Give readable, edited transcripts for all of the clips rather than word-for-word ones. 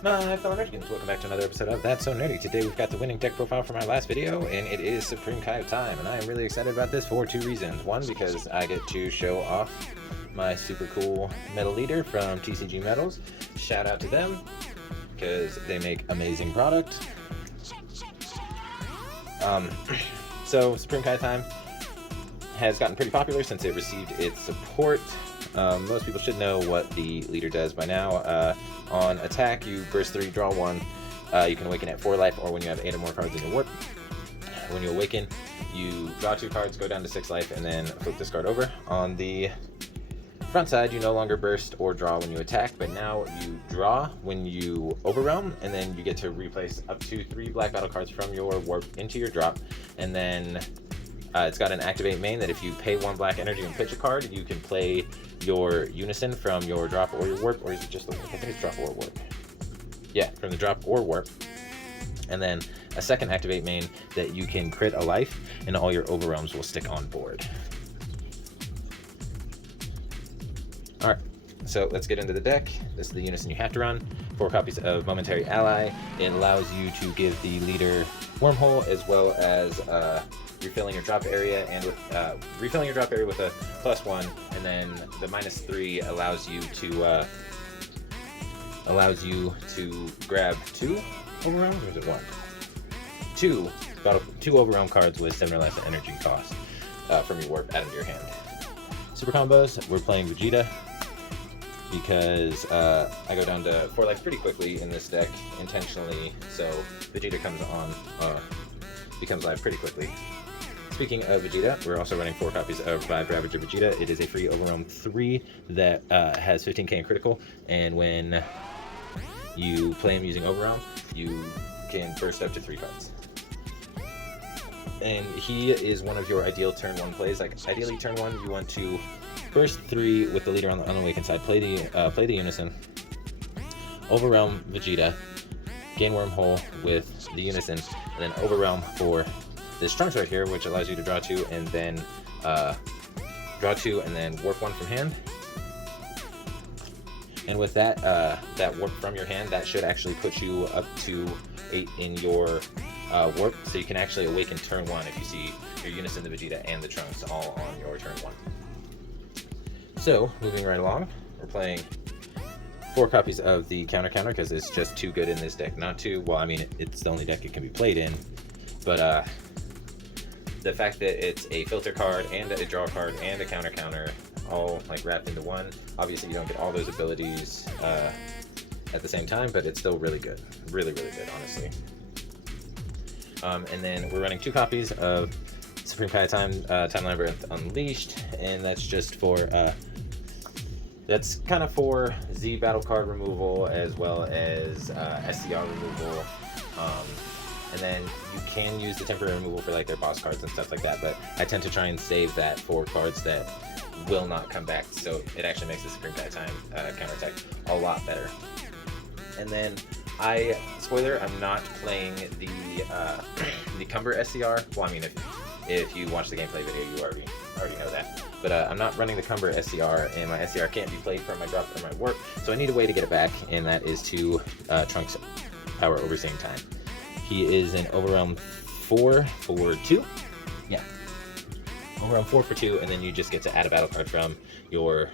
My fellow Nerdigans, welcome back to another episode of That's So Nerdy. Today we've got the winning deck profile from our last video, and it is Supreme Kai of Time, and I am really excited about this for two reasons. One, because I get to show off my super cool metal leader from TCG Metals. Shout out to them, because they make amazing product. So Supreme Kai of Time has gotten pretty popular since it received its support. Most people should know what the leader does by now. On attack, you burst 3, draw 1. You can awaken at 4 life, or when you have 8 or more cards in your warp. When you awaken, you draw 2 cards, go down to 6 life, and then flip this card over. On the front side, you no longer burst or draw when you attack, but now you draw when you overwhelm, and then you get to replace up to 3 black battle cards from your warp into your drop. And then it's got an activate main that if you pay 1 black energy and pitch a card, you can play your Unison from your drop or your warp, or is it just the warp? I think it's drop or warp. Yeah, from the drop or warp. And then a second activate main that you can crit a life, and all your overwhelms will stick on board. Alright, so let's get into the deck. This is the Unison you have to run. 4 copies of Momentary Ally. It allows you to give the leader Wormhole, as well as refilling your drop area, and with refilling your drop area with a +1, and then the -3 allows you to grab 2 overwhelms, or is it 1? 2 overwhelm cards with 7 or less energy cost from your warp, add them to your hand. Super combos, we're playing Vegeta because I go down to 4 life pretty quickly in this deck intentionally, so Vegeta becomes live pretty quickly. Speaking of Vegeta, we're also running 4 copies of Revived Ravager Vegeta. It is a free Overwhelm 3 that has 15k in critical, and when you play him using Overwhelm, you can burst up to 3 cards. And he is one of your ideal turn 1 plays. Like, ideally turn 1, you want to burst 3 with the leader on the unawakened side, play the Unison, Overwhelm Vegeta, gain Wormhole with the Unison, and then Overwhelm for this Trunks right here, which allows you to draw 2 and then draw 2 and then warp 1 from hand. And with that that warp from your hand, that should actually put you up to 8 in your warp, so you can actually awaken turn 1 if you see your Unison, the Vegeta, and the Trunks all on your turn 1. So moving right along, we're playing 4 copies of the counter because it's just too good in this deck not to. Well, I mean, it's the only deck it can be played in, but the fact that it's a filter card and a draw card and a counter all like wrapped into one. Obviously you don't get all those abilities at the same time, but it's still really good. Really good, honestly. And then we're running 2 copies of Supreme Kai of Time, Time Labyrinth Unleashed, and that's just for that's kind of for Z battle card removal, as well as SCR removal. And then you can use the temporary removal for like their boss cards and stuff like that, but I tend to try and save that for cards that will not come back, so it actually makes the Supreme Kai of Time counterattack a lot better. And then spoiler, I'm not playing the Cumber SCR. Well, I mean, if you watch the gameplay video, you already know that. But I'm not running the Cumber SCR, and my SCR can't be played from my drop or my warp, so I need a way to get it back, and that is to Trunks Power Overseeing Time. He is an Overwhelm 4 for 2. Yeah. Overwhelm 4 for 2, and then you just get to add a battle card from your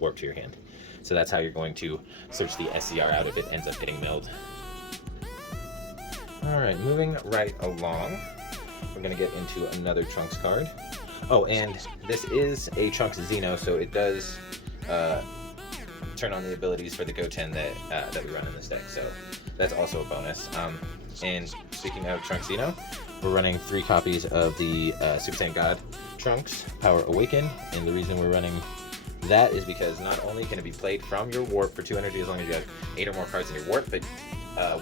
warp to your hand. So that's how you're going to search the SCR out if it ends up getting milled. Alright, moving right along, we're going to get into another Trunks card. Oh, and this is a Trunks Xeno, so it does turn on the abilities for the Goten that we run in this deck, so that's also a bonus. And speaking of Trunks Xeno, we're running 3 copies of the Super Saiyan God Trunks Power Awaken, and the reason we're running that is because not only can it be played from your warp for 2 energy as long as you have 8 or more cards in your warp, but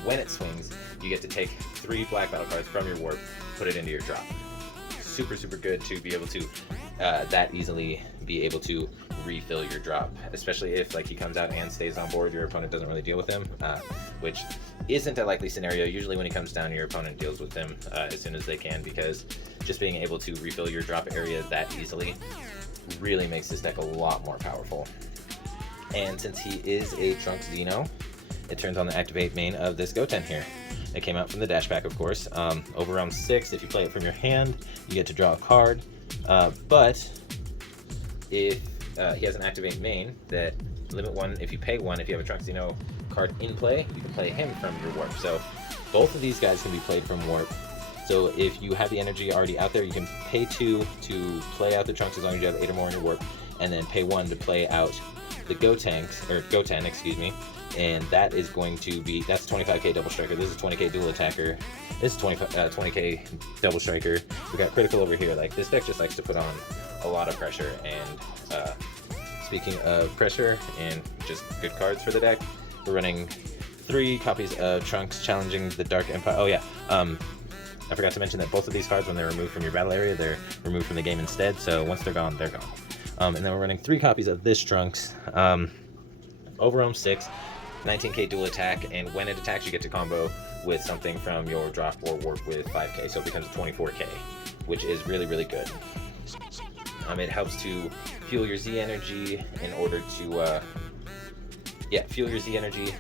when it swings, you get to take 3 black battle cards from your warp, put it into your drop. Super good to be able to that easily be able to refill your drop, especially if like he comes out and stays on board, your opponent doesn't really deal with him, which isn't a likely scenario. Usually when he comes down, your opponent deals with him as soon as they can, because just being able to refill your drop area that easily really makes this deck a lot more powerful. And since he is a Trunks Xeno, it turns on the activate main of this Goten here. It came out from the dash pack, of course. Overwhelm 6, if you play it from your hand, you get to draw a card. But if he has an activate main that limit 1, if you pay 1, if you have a Trunks Xeno card in play, you can play him from your warp. So both of these guys can be played from warp. So if you have the energy already out there, you can pay 2 to play out the Trunks as long as you have 8 or more in your warp, and then pay 1 to play out the Goten, excuse me. And that is going to be, that's 25k double striker. This is 20k dual attacker. This is 20k double striker. We got critical over here. Like, this deck just likes to put on a lot of pressure. And speaking of pressure and just good cards for the deck, we're running 3 copies of Trunks challenging the Dark Empire. Oh yeah, I forgot to mention that both of these cards, when they're removed from your battle area, they're removed from the game instead. So once they're gone, they're gone. And then we're running 3 copies of this Trunks. Overwhelm 6, 19k dual attack, and when it attacks, you get to combo with something from your drop or warp with 5k, so it becomes a 24k, which is really, really good. It helps to fuel your Z energy in order to, fuel your Z energy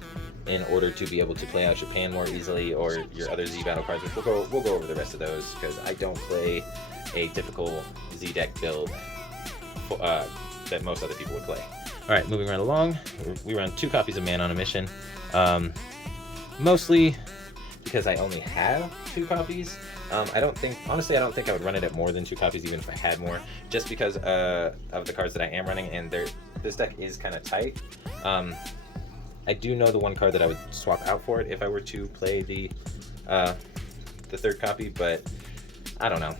in order to be able to play out Japan more easily, or your other Z battle cards, which we'll go over the rest of those, because I don't play a typical Z deck build that most other people would play. Alright, moving right along, we run 2 copies of Man on a Mission, mostly because I only have 2 copies. Honestly, I don't think I would run it at more than 2 copies even if I had more, just because of the cards that I am running, and this deck is kind of tight. I do know the one card that I would swap out for it if I were to play the 3rd copy, but I don't know.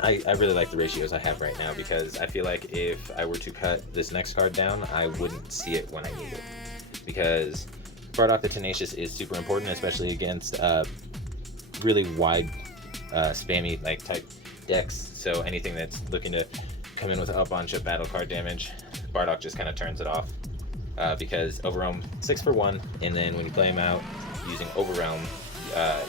I really like the ratios I have right now, because I feel like if I were to cut this next card down, I wouldn't see it when I need it. Because Bardock the Tenacious is super important, especially against really wide spammy type decks. So anything that's looking to come in with a bunch of battle card damage, Bardock just kind of turns it off. Because Overwhelm 6 for 1, and then when you play him out using Overwhelm,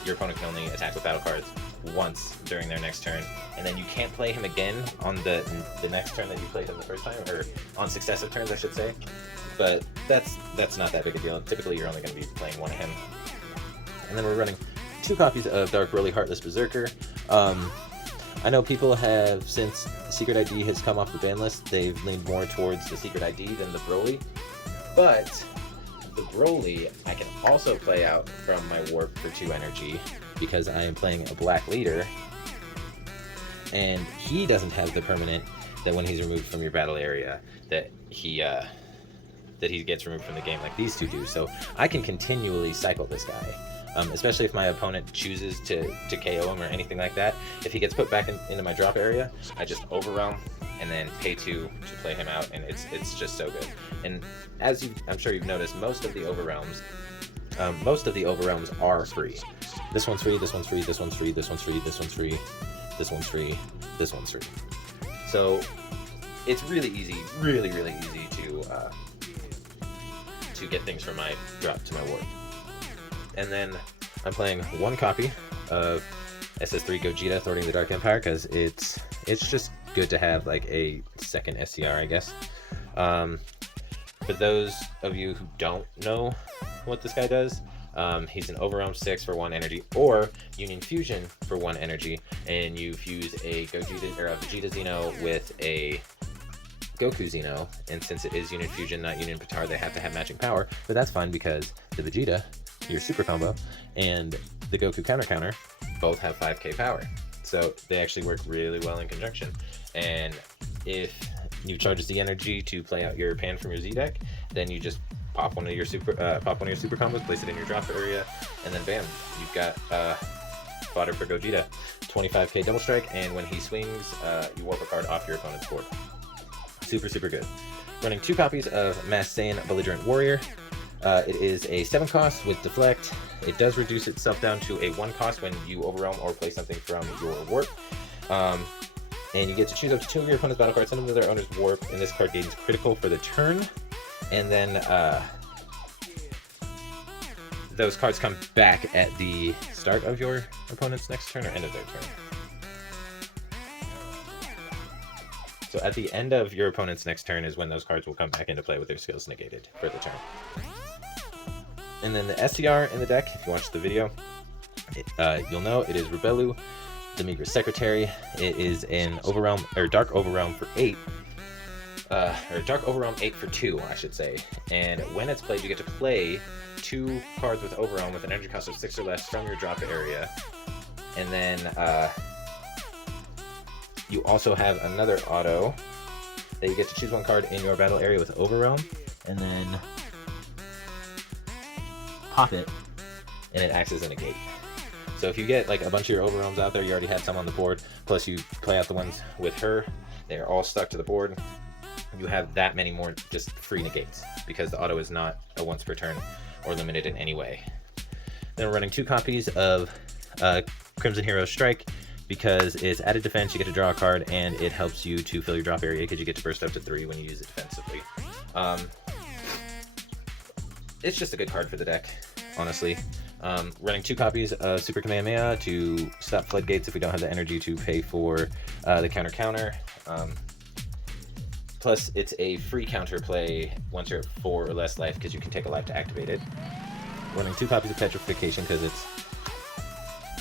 your opponent can only attack with battle cards once during their next turn, and then you can't play him again on the next turn that you played him the first time, or on successive turns, I should say. But that's not that big a deal. Typically, you're only going to be playing one of him. And then we're running 2 copies of Dark Broly Heartless Berserker. I know people have, since Secret ID has come off the ban list, they've leaned more towards the Secret ID than the Broly. But the Broly I can also play out from my warp for 2 energy, because I am playing a black leader, and he doesn't have the permanent that when he's removed from your battle area that he gets removed from the game like these 2 do. So I can continually cycle this guy, especially if my opponent chooses to KO him or anything like that. If he gets put back into my drop area, I just Overwhelm and then pay 2 to play him out, and it's just so good. And as I'm sure you've noticed, most of the Overwhelms are free. This one's free, this one's free, this one's free, this one's free, this one's free, this one's free, this one's free. So it's really easy, really easy to get things from my drop to my warp. And then I'm playing 1 copy of SS3 Gogeta Thwarting the Dark Empire, because it's just good to have like a second SCR, I guess. For those of you who don't know what this guy does, he's an Overwhelm 6 for 1 energy, or Union Fusion for 1 energy, and you fuse a Gogeta or a Vegeta Xeno with a Goku Xeno, and since it is Union Fusion, not Union Potara, they have to have matching power, but that's fine because the Vegeta, your super combo, and the Goku counter both have 5k power. So they actually work really well in conjunction. And if you charge Z energy to play out your pan from your Z deck, then you just pop one of your super combos, place it in your drop area, and then bam, you've got fodder for Gogeta. 25k double strike, and when he swings, you warp a card off your opponent's board. Super good. Running 2 copies of Mass Saiyan Belligerent Warrior. It is a 7 cost with Deflect. It does reduce itself down to a 1 cost when you Overwhelm or play something from your warp. And you get to choose up to 2 of your opponent's battle cards, send them to their owner's warp, and this card gains critical for the turn. And then those cards come back at the start of your opponent's next turn or end of their turn. So at the end of your opponent's next turn is when those cards will come back into play with their skills negated for the turn. And then the SCR in the deck, if you watch the video, you'll know it is Rubelu, the Migra Secretary. It is an Overrealm, or Dark Overrealm for 8. Or Dark Overrealm 8 for 2, I should say. And when it's played, you get to play 2 cards with Overrealm with an energy cost of 6 or less from your drop area. And then you also have another auto that you get to choose 1 card in your battle area with Overrealm, and then pop it, and it acts as a negate. So if you get like a bunch of your Overrealms out there, you already have some on the board, plus you play out the ones with her, they're all stuck to the board. You have that many more just free negates, because the auto is not a once per turn or limited in any way. Then we're running 2 copies of Crimson Hero Strike, because it's added defense, you get to draw a card, and it helps you to fill your drop area because you get to burst up to 3 when you use it defensively. It's just a good card for the deck, honestly. Running 2 copies of Super Kamehameha to stop floodgates if we don't have the energy to pay for the counter. Plus, it's a free counter play once you're at 4 or less life, because you can take a life to activate it. Running 2 copies of Petrification, because it's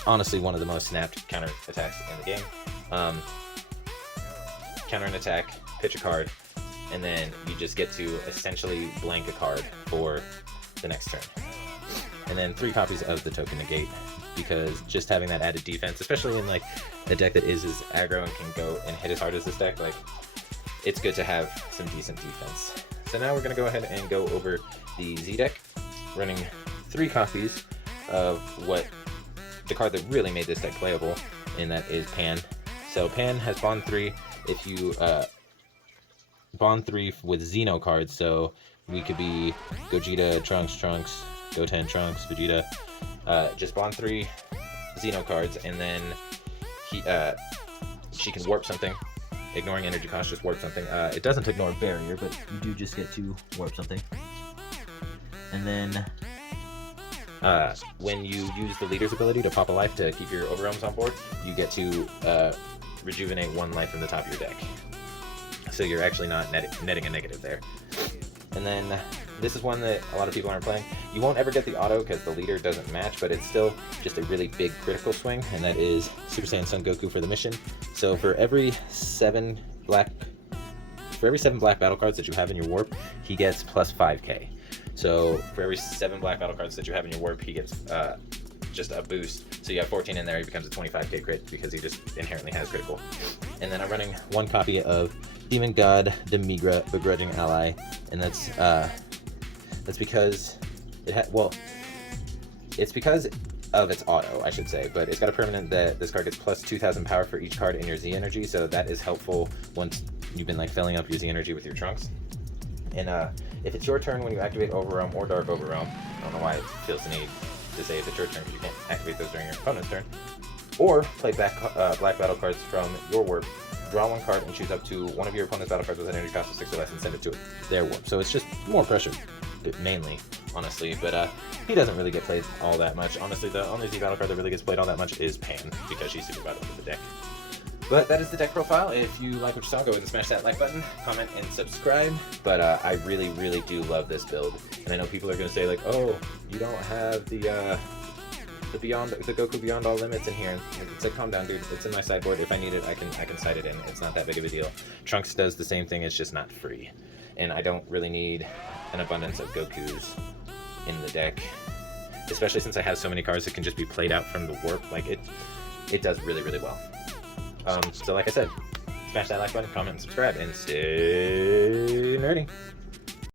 honestly one of the most snapped counter attacks in the game. Counter an attack, pitch a card, and then you just get to essentially blank a card for the next turn. And then 3 copies of the Token Negate, because just having that added defense, especially in like a deck that is as aggro and can go and hit as hard as this deck, like it's good to have some decent defense. So now we're going to go ahead and go over the Z deck, running 3 copies of what the card that really made this deck playable, and that is Pan. So Pan has Bond 3 if you Bond 3 with Xeno cards, so we could be Gogeta, Trunks, Goten, Trunks, Vegeta, just Bond 3 Xeno cards, and then she can warp something. Ignoring energy cost, just warp something. It doesn't ignore barrier, but you do just get to warp something. And then when you use the leader's ability to pop a life to keep your Overrealms on board, you get to rejuvenate 1 life from the top of your deck. So you're actually not netting a negative there. And then this is one that a lot of people aren't playing. You won't ever get the auto because the leader doesn't match, but it's still just a really big critical swing, and that is Super Saiyan Son Goku for the mission. So for every 7 black battle cards that you have in your warp, he gets plus 5k. So for every 7 black battle cards that you have in your warp, he gets just a boost. So you have 14 in there, he becomes a 25k crit because he just inherently has critical. And then I'm running 1 copy of Demon God, the Migra Begrudging Ally, and that's because it's because of its auto, I should say, but it's got a permanent that this card gets plus 2,000 power for each card in your Z energy, so that is helpful once you've been like filling up your Z energy with your Trunks. And if it's your turn when you activate Overrealm or Dark Overrealm, I don't know why it feels the need to say if it's your turn because you can't activate those during your opponent's turn, or play back black battle cards from your warp, draw 1 card and choose up to 1 of your opponent's battle cards with an energy cost of 6 or less and send it to their warp. So it's just more pressure, mainly, honestly, but he doesn't really get played all that much. Honestly, the only Z battle card that really gets played all that much is Pan, because she's super vital to the deck. But that is the deck profile. If you like what you saw, go ahead and smash that like button, comment, and subscribe. But I really, really do love this build. And I know people are going to say, like, oh, you don't have the Goku Beyond All Limits in here. And it's like, calm down, dude. It's in my sideboard. If I need it, I can side it in. It's not that big of a deal. Trunks does the same thing. It's just not free. And I don't really need an abundance of Gokus in the deck, especially since I have so many cards that can just be played out from the warp. Like, it does really, really well. So like I said, smash that like button, comment, and subscribe, and stay nerdy.